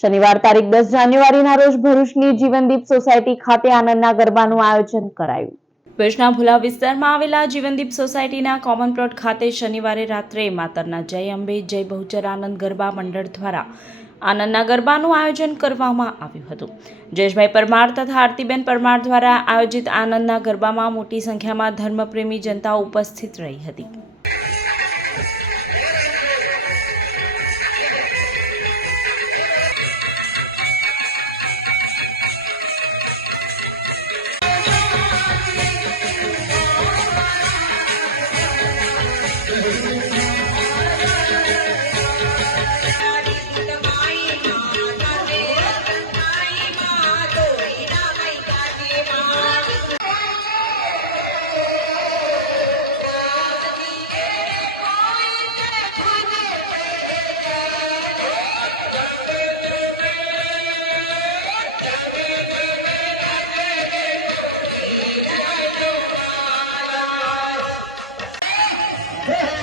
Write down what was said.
શનિવાર તારીખ દસ જાન્યુઆરીના રોજ ભરૂચની જીવનદીપ સોસાયટી ખાતે આનંદના ગરબાનું આયોજન કરાયું. ભુજના ભુલા વિસ્તારમાં આવેલા જીવનદીપ સોસાયટીના કોમન પ્લોટ ખાતે શનિવારે રાત્રે માતરના જય અંબે, જય બહુચર આનંદ ગરબા મંડળ દ્વારા આનંદના ગરબાનું આયોજન કરવામાં આવ્યું હતું. જયેશભાઈ પરમાર તથા આરતીબેન પરમાર દ્વારા આયોજિત આનંદના ગરબામાં મોટી સંખ્યામાં ધર્મપ્રેમી જનતા ઉપસ્થિત રહી હતી. Yeah.